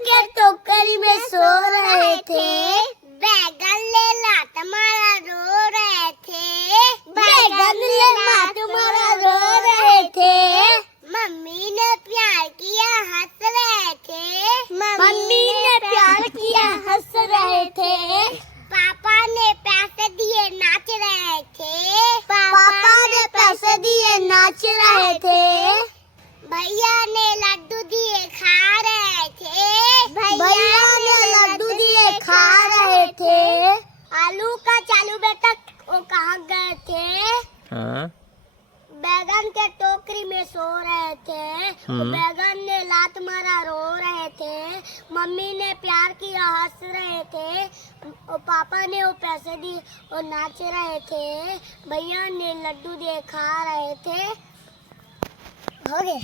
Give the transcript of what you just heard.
के टोकरी में सो रहे थे, बैगन ले लात मारा रो रहे थे, बैगन ले लात मारा रो रहे थे, मम्मी ने प्यार किया हंस रहे थे, मम्मी ने प्यार किया हंस रहे थे, पापा ने पैसे दिए नाच रहे थे, पापा ने पैसे दिए नाच रहे थे, भैया ने लड्डू दिए खा रहे थे, भैया ने लड्डू दिए खा रहे थे, आलू का चालू बेटा वो कहाँ गए थे? हाँ बैगन के टोकरी में सो रहे थे, वो बैगन ने लात मारा रो रहे थे, मम्मी ने प्यार किया हंस रहे थे, और पापा ने वो पैसे दिए और नाच रहे थे, भैया ने लड्डू दिए खा रहे थे। हो गए।